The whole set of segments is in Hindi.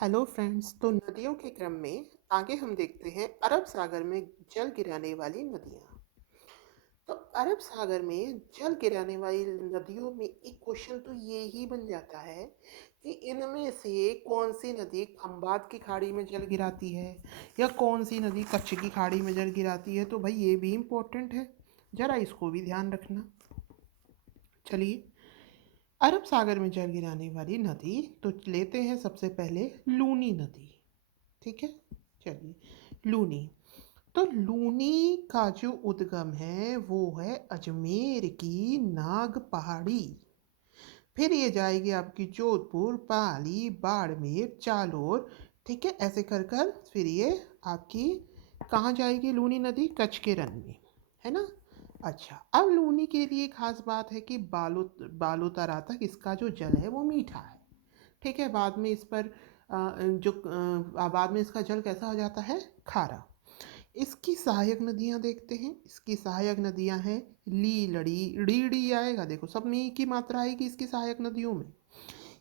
Hello friends. तो नदियों के क्रम में आगे हम देखते हैं अरब सागर में जल गिराने वाली नदियाँ। तो अरब सागर में जल गिराने वाली नदियों में एक क्वेश्चन तो ये ही बन जाता है कि इनमें से कौन सी नदी खंबात की खाड़ी में जल गिराती है या कौन सी नदी कच्छ की खाड़ी में जल गिराती है। तो भाई ये भी इम्पोर्टेंट है, ज़रा इसको भी ध्यान रखना। चलिए, अरब सागर में जल गिराने वाली नदी तो लेते हैं सबसे पहले लूनी नदी। ठीक है, चलिए लूनी। तो लूनी का जो उद्गम है वो है अजमेर की नाग पहाड़ी। फिर ये जाएगी आपकी जोधपुर, पाली, बाड़मेर, जालोर। ठीक है, ऐसे कर कर फिर ये आपकी कहाँ जाएगी लूनी नदी? कच्छ के रन में, है ना। अच्छा, अब लूनी के लिए खास बात है कि बालोतरा तक इसका जो जल है वो मीठा है। ठीक है, बाद में इस पर बाद में इसका जल कैसा हो जाता है? खारा। इसकी सहायक नदियां देखते हैं। इसकी सहायक नदियां हैं लीलड़ी, रीड़ी आएगा, देखो सब में ई की मात्रा आएगी इसकी सहायक नदियों में।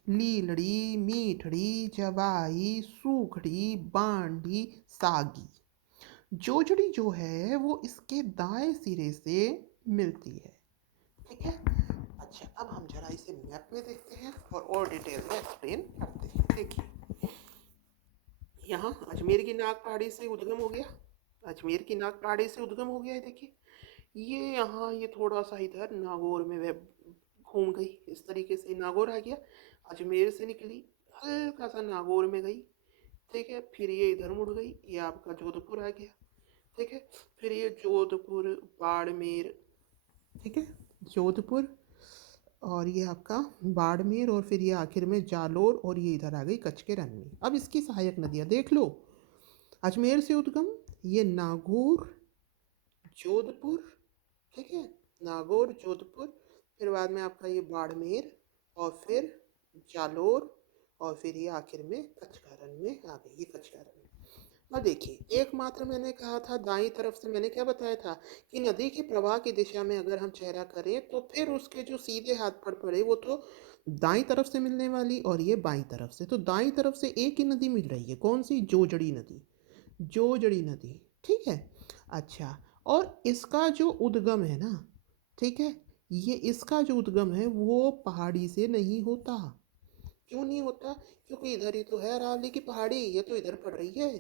लीलड़ी, मीठड़ी, जवाई, सूखड़ी, बांडी, सागी। जोजड़ी जो है वो इसके दाएं सिरे से मिलती है। ठीक है। अच्छा, अब हम जरा इसे मैप में देखते हैं और डिटेल में एक्सप्लेन करते हैं। देखिए, यहाँ अजमेर की नाग पहाड़ी से उद्गम हो गया। अजमेर की नाग पहाड़ी से उद्गम हो गया है। देखिए, ये यहाँ ये थोड़ा सा इधर नागौर में वह घूम गई, इस तरीके से नागौर आ गया। अजमेर से निकली, हल्का सा नागौर में गई। ठीक है, फिर ये इधर मुड़ गई, ये आपका जोधपुर आ गया। ठीक है, फिर ये जोधपुर, बाड़मेर। ठीक है, जोधपुर और ये आपका बाड़मेर और फिर ये आखिर में जालोर और ये इधर आ गई कच्छ के रन में। अब इसकी सहायक नदियाँ देख लो। अजमेर से उद्गम ये नागौर, जोधपुर। ठीक है, नागौर, जोधपुर, फिर बाद में आपका ये बाड़मेर और फिर जालोर और फिर ये आखिर में कच्छ का रण में आ गई, ये कच्छ का रण। और देखिए, एकमात्र मैंने कहा था दाईं तरफ से, मैंने क्या बताया था कि नदी के प्रवाह की दिशा में अगर हम चेहरा करें तो फिर उसके जो सीधे हाथ पर पड़े वो तो दाईं तरफ से मिलने वाली और ये बाईं तरफ से। तो दाईं तरफ से एक ही नदी मिल रही है, कौन सी? जोजड़ी नदी। जोजड़ी नदी। ठीक है। अच्छा, और इसका जो उद्गम है ना, ठीक है, ये इसका जो उद्गम है वो पहाड़ी से नहीं होता। क्यों नहीं होता? क्योंकि इधर ही तो है अरावली की पहाड़ी, ये तो इधर पड़ रही है।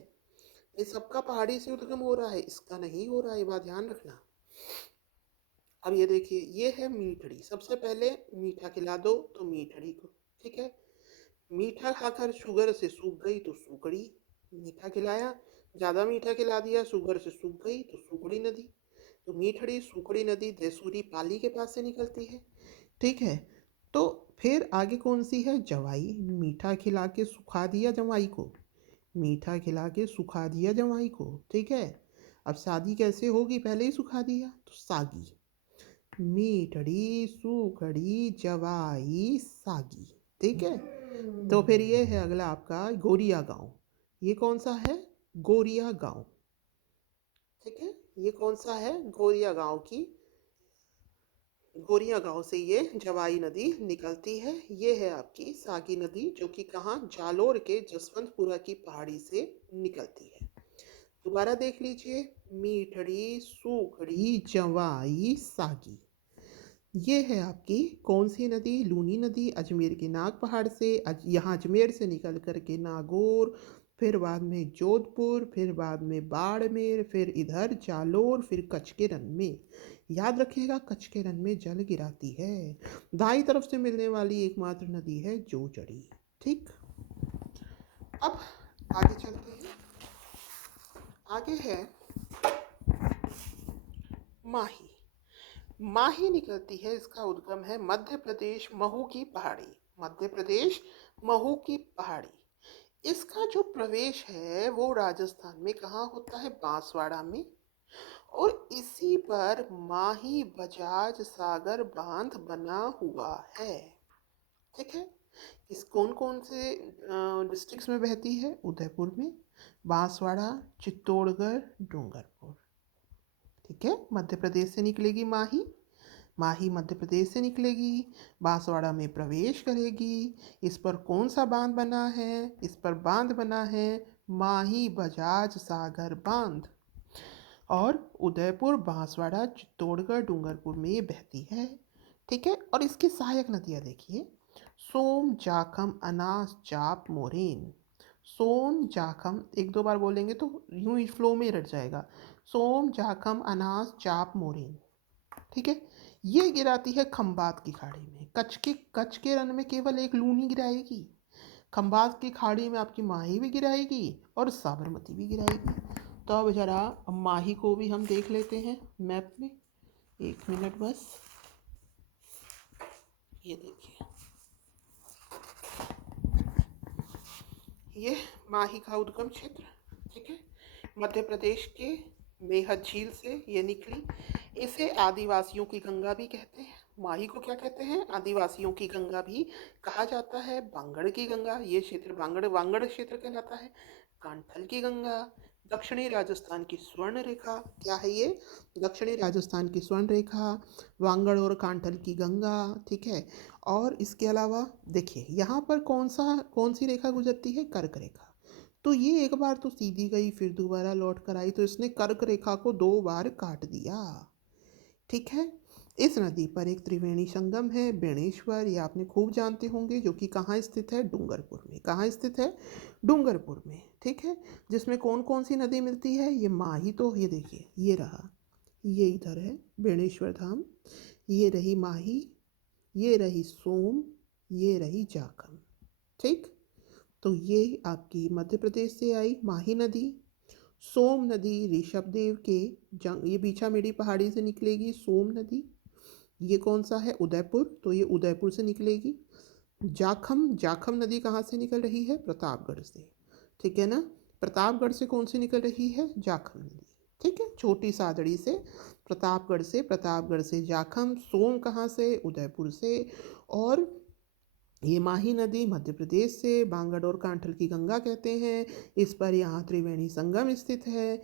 ये सबका पहाड़ी से उद्गम हो रहा है, इसका नहीं हो रहा है, ये बात ध्यान रखना। अब ये देखिए, ये है मीठड़ी। सबसे पहले मीठा खिला दो तो मीठड़ी को। ठीक है, मीठा खाकर शुगर से सूख गई तो सूखड़ी। मीठा खिलाया, ज़्यादा मीठा खिला दिया, शुगर से सूख गई तो सूखड़ी नदी। तो मीठड़ी सूखड़ी नदी देसूरी पाली के पास से निकलती है। ठीक है, तो फिर आगे कौन सी है? जवाई। मीठा खिला के सुखा दिया जवाई को, मीठा खिला के सुखा दिया जवाई को। ठीक है, अब शादी कैसे होगी? पहले ही सुखा दिया तो सागी। मीठड़ी, सूखड़ी, जवाई, सागी। ठीक है, तो फिर ये है अगला आपका गोरिया गांव। ये कौन सा है? गोरिया गांव। ठीक है, ये कौन सा है? गोरिया गांव की, गोरिया गांव से ये जवाई नदी निकलती है। ये है आपकी सागी नदी जो कि कहाँ? जालोर के जसवंतपुरा की पहाड़ी से निकलती है। दोबारा देख लीजिए, मीठड़ी, सूखड़ी, जवाई, सागी। ये है आपकी कौन सी नदी? लूनी नदी। अजमेर के नाग पहाड़ से यहाँ अजमेर से निकल कर के नागौर, फिर बाद में जोधपुर, फिर बाद में बाड़मेर, फिर इधर जालोर, फिर कच्छ के रन में। याद रखिएगा, कच्छ के रन में जल गिराती है। दाई तरफ से मिलने वाली एकमात्र नदी है जोजड़ी। ठीक, अब आगे चलते हैं। आगे है माही। माही निकलती है, इसका उद्गम है मध्य प्रदेश, महू की पहाड़ी। मध्य प्रदेश, महू की पहाड़ी। इसका जो प्रवेश है वो राजस्थान में कहाँ होता है? बांसवाड़ा में। और इसी पर माही बजाज सागर बांध बना हुआ है। ठीक है, इस कौन कौन से डिस्ट्रिक्ट्स में बहती है? उदयपुर में, बांसवाड़ा, चित्तौड़गढ़, डूंगरपुर। ठीक है, मध्य प्रदेश से निकलेगी माही। माही मध्य प्रदेश से निकलेगी, बांसवाड़ा में प्रवेश करेगी। इस पर कौन सा बांध बना है? इस पर बांध बना है माही बजाज सागर बांध। और उदयपुर, बांसवाड़ा, चित्तौड़गढ़, डूंगरपुर में ये बहती है। ठीक है। और इसकी सहायक नदियाँ देखिए, सोम, जाखम, अनास, चाप, मोरेन। सोम, जाखम एक दो बार बोलेंगे तो यूं ही फ्लो में रट जाएगा। सोम, जाखम, अनास, चाप, मोरेन। ठीक है। ये गिराती है खंबात की खाड़ी में। कच्छ के रन में केवल एक लूनी गिराएगी। खंबात की खाड़ी में आपकी माही भी गिराएगी और साबरमती भी गिराएगी। तो अब जरा माही को भी हम देख लेते हैं मैप में। एक मिनट बस। ये देखिए, ये माही का उद्गम क्षेत्र। ठीक है। मध्य प्रदेश के बेहद झील से ये निकली। इसे आदिवासियों की गंगा भी कहते हैं। माही को क्या कहते हैं? आदिवासियों की गंगा भी कहा जाता है। बांगड़ की गंगा, ये क्षेत्र बांगड़ वांगड़ क्षेत्र कहलाता है। कांठल की गंगा, दक्षिणी राजस्थान की स्वर्ण रेखा। क्या है ये? दक्षिणी राजस्थान की स्वर्ण रेखा, वांगड़ और कांठल की गंगा। ठीक है। और इसके अलावा देखिए यहाँ पर कौन सी रेखा गुजरती है? कर्क रेखा। तो ये एक बार तो सीधी गई, फिर दोबारा लौट कर आई, तो इसने कर्क रेखा को 2 बार काट दिया। ठीक है। इस नदी पर एक त्रिवेणी संगम है, बेणेश्वर, ये आपने खूब जानते होंगे, जो कि कहाँ स्थित है? डूंगरपुर में। कहाँ स्थित है? डूंगरपुर में। ठीक है। जिसमें कौन कौन सी नदी मिलती है? ये माही, तो ये देखिए ये रहा, ये इधर है बेणेश्वर धाम, ये रही माही, ये रही सोम, ये रही जाखम। ठीक। तो ये आपकी मध्य प्रदेश से आई माही नदी। सोम नदी ऋषभदेव के ये बीछामेड़ी पहाड़ी से निकलेगी सोम नदी। ये कौन सा है? उदयपुर, तो ये उदयपुर से निकलेगी। जाखम, जाखम नदी कहाँ से निकल रही है? प्रतापगढ़ से। ठीक है ना। प्रतापगढ़ से कौन सी निकल रही है? जाखम नदी। ठीक है। छोटी सादड़ी से प्रतापगढ़ से, प्रतापगढ़ से जाखम। सोम कहाँ से? उदयपुर से। और ये माही नदी मध्य प्रदेश से, बांगड़ और कांठल की गंगा कहते हैं। इस पर यहाँ त्रिवेणी संगम स्थित है।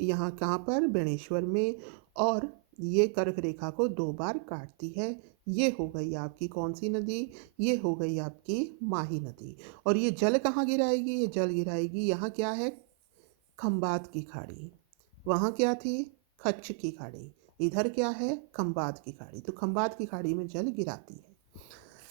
यहाँ कहाँ पर? बेणेश्वर में। और ये कर्क रेखा को 2 बार काटती है। ये हो गई आपकी कौन सी नदी? ये हो गई आपकी माही नदी। और ये जल कहाँ गिराएगी? ये जल गिराएगी, यहाँ क्या है? खंबात की खाड़ी। वहाँ क्या थी? कच्छ की खाड़ी। इधर क्या है? खंबात की खाड़ी। तो खंबात की खाड़ी में जल गिराती है।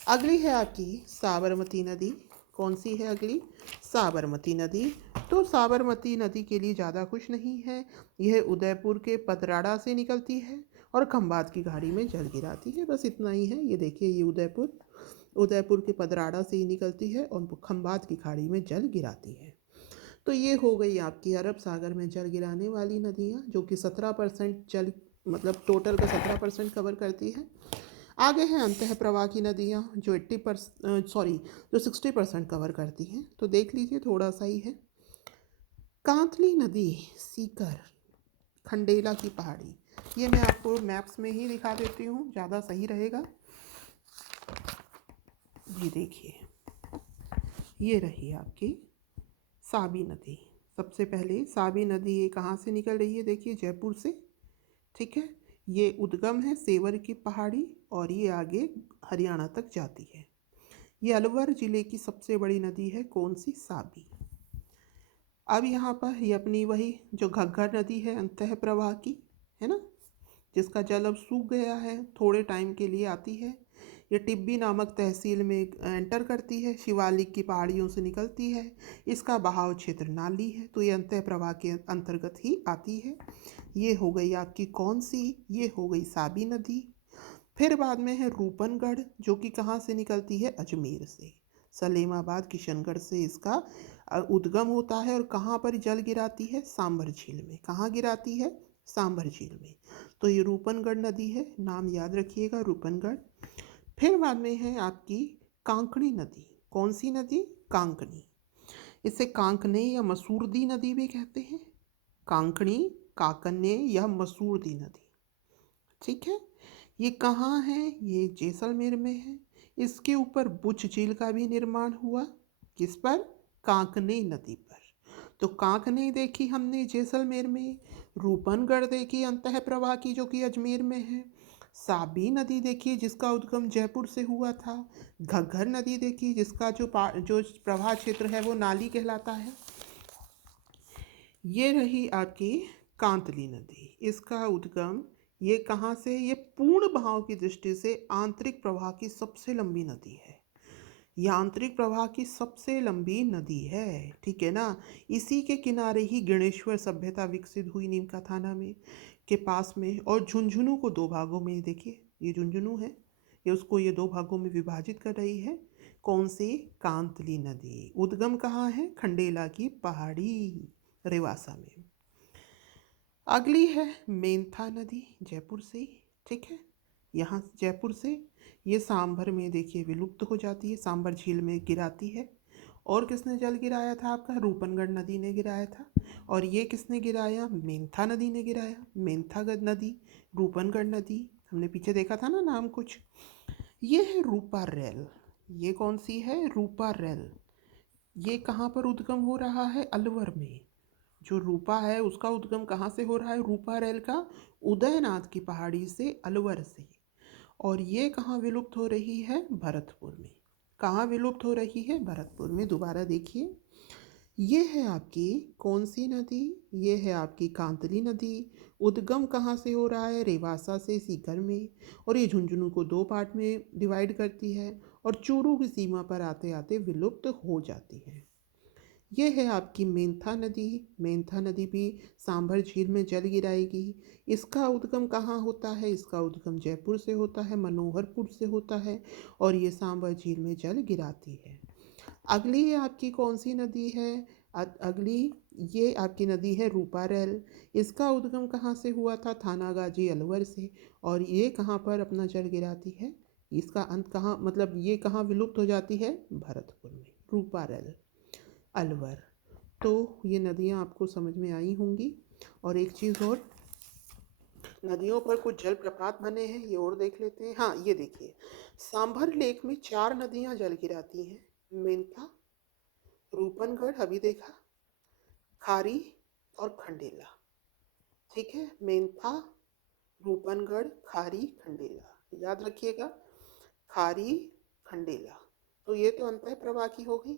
अगली है आपकी साबरमती नदी। कौन सी है अगली? साबरमती नदी। तो साबरमती नदी के लिए ज़्यादा कुछ नहीं है। यह उदयपुर के पतराड़ा से निकलती है और खंबात की खाड़ी में जल गिराती है। बस इतना ही है। ये देखिए, ये उदयपुर के पतराड़ा से ही निकलती है और खंबात की खाड़ी में जल गिराती है। तो ये हो गई आपकी अरब सागर में जल गिराने वाली नदियाँ, जो कि 17% जल, मतलब टोटल का 17% कवर करती है। आगे हैं अंतः प्रवाह की नदियाँ, जो 60% कवर करती हैं। तो देख लीजिए, थोड़ा सा ही है। कांतली नदी, सीकर, खंडेला की पहाड़ी। ये मैं आपको मैप्स में ही दिखा देती हूँ, ज़्यादा सही रहेगा। ये देखिए, ये रही आपकी साबी नदी। सबसे पहले साबी नदी ये कहाँ से निकल रही है? देखिए, जयपुर से। ठीक है। ये उद्गम है सेवर की पहाड़ी और ये आगे हरियाणा तक जाती है। ये अलवर जिले की सबसे बड़ी नदी है। कौन सी? साबी। अब यहाँ पर ये अपनी वही जो घग्गर नदी है अंतः प्रवाह की, है ना, जिसका जल अब सूख गया है, थोड़े टाइम के लिए आती है। ये टिब्बी नामक तहसील में एंटर करती है, शिवालिक की पहाड़ियों से निकलती है। इसका बहाव क्षेत्र नाली है, तो ये अंतः प्रवाह के अंतर्गत ही आती है। ये हो गई आपकी कौन सी? ये हो गई साबी नदी। फिर बाद में है रूपनगढ़, जो कि कहाँ से निकलती है? अजमेर से। सलेमाबाद किशनगढ़ से इसका उद्गम होता है। और कहाँ पर जल गिराती है? सांभर झील में। कहाँ गिराती है? सांभर झील में। तो ये रूपनगढ़ नदी है, नाम याद रखिएगा, रूपनगढ़। फिर बाद में है आपकी कांकणी नदी। कौन सी नदी? कांकणी। इसे कांकने या मसूरदी नदी भी कहते हैं। कांकणी, काकने या मसूरदी नदी। ठीक है। ये कहाँ है? ये जैसलमेर में है। इसके ऊपर बुच झील का भी निर्माण हुआ। किस पर? कांकने नदी पर। तो कांकने देखी हमने जैसलमेर में, रूपनगढ़ देखी अंतः प्रवाह की, जो कि अजमेर में है। साबी नदी देखिए जिसका उद्गम जयपुर से हुआ था। घग्घर नदी देखिए जिसका जो प्रवाह क्षेत्र है वो नाली कहलाता है। ये रही आपकी कांतली नदी, इसका उद्गम ये कहाँ से, ये पूर्ण बहाव की दृष्टि से आंतरिक प्रवाह की सबसे लंबी नदी है। ये आंतरिक प्रवाह की सबसे लंबी नदी है, ठीक है ना। इसी के किनारे ही गणेश्वर सभ्यता विकसित हुई नीम का थाना में के पास में। और झुंझुनू को दो भागों में देखिए, ये झुंझुनू है, ये उसको ये दो भागों में विभाजित कर रही है। कौन सी? कांतली नदी। उद्गम कहाँ है? खंडेला की पहाड़ी, रेवासा में। अगली है मेंथा नदी, जयपुर से ही, ठीक है। यहाँ जयपुर से ये सांभर में देखिए विलुप्त हो जाती है, सांभर झील में गिराती है। और किसने जल गिराया था? आपका रूपनगढ़ नदी ने गिराया था। और ये किसने गिराया? मेंथा नदी ने गिराया। मेंथा नदी, रूपनगढ़ नदी, हमने पीछे देखा था ना नाम कुछ। ये है रूपा रैल। ये कौन सी है? रूपा रैल। ये कहाँ पर उद्गम हो रहा है? अलवर में। जो रूपा है उसका उद्गम कहाँ से हो रहा है? रूपा रैल का उदयनाथ की पहाड़ी से, अलवर से। और ये कहाँ विलुप्त हो रही है? भरतपुर में। कहाँ विलुप्त हो रही है? भरतपुर में। दोबारा देखिए, ये है आपकी कौन सी नदी? ये है आपकी कांतली नदी। उद्गम कहाँ से हो रहा है? रेवासा से, सीकर में। और ये झुंझुनू को दो पार्ट में डिवाइड करती है और चूरू की सीमा पर आते आते विलुप्त हो जाती है। ये है आपकी मेंथा नदी। मेंथा नदी भी सांभर झील में जल गिराएगी। इसका उद्गम कहाँ होता है? इसका उद्गम जयपुर से होता है, मनोहरपुर से होता है। और ये सांभर झील में जल गिराती है। अगली है आपकी कौन सी नदी है? अगली ये आपकी नदी है रूपा रैल। इसका उद्गम कहाँ से हुआ था? थानागाजी, अलवर से। और ये कहाँ पर अपना जल गिराती है? इसका अंत कहाँ, मतलब ये कहाँ विलुप्त हो जाती है? भरतपुर में। रूपा रैल, अलवर। तो ये नदियाँ आपको समझ में आई होंगी। और एक चीज़ और, नदियों पर कुछ जलप्रपात बने हैं, ये और देख लेते हैं। हाँ, ये देखिए, सांभर लेक में 4 नदियाँ जल गिराती हैं। मेंथा, रूपनगढ़ अभी देखा, खारी और खंडेला, ठीक है। मेंथा, रूपनगढ़, खारी, खंडेला, याद रखिएगा। खारी, खंडेला। तो ये तो अंतः प्रवाह की होगी।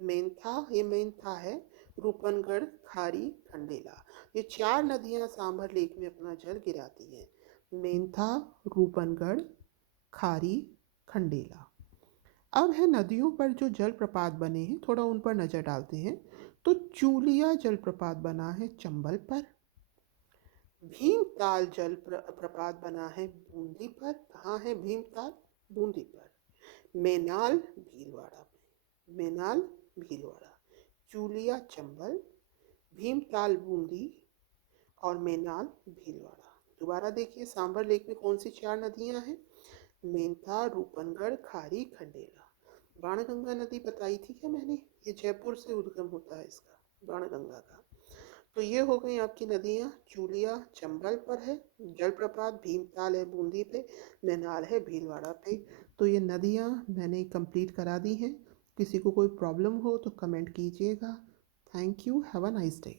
मेंथा, ये मेंथा है। रूपनगढ़, खारी, खंडेला, ये 4 नदियां सांभर लेक में अपना जल गिराती हैं। मेंथा, रूपनगढ़, खारी, खंडेला। अब है नदियों पर जो जलप्रपात बने हैं, थोड़ा उन पर नज़र डालते हैं। तो चूलिया जलप्रपात बना है चंबल पर। भीमताल प्रपात बना है बूंदी पर। कहाँ है भीमताल? बूंदी पर। मेनाल, भीलवाड़ा में। मेनाल, भीलवाड़ा। चूलिया चंबल, भीमताल बूंदी, और मेनाल भीलवाड़ा। दोबारा देखिए, सांभर लेक में कौन सी 4 नदियां हैं? मेंथा, रूपनगढ़, खारी, खंडेला। बाणगंगा नदी बताई थी क्या मैंने? ये जयपुर से उद्गम होता है इसका, बाणगंगा का। तो ये हो गई आपकी नदियाँ। चूलिया चंबल पर है जलप्रपात, भीमताल है बूंदी पे, मेनाल है भीलवाड़ा पे। तो ये नदियाँ मैंने कंप्लीट करा दी हैं। किसी को कोई प्रॉब्लम हो तो कमेंट कीजिएगा। Thank you, have a nice day.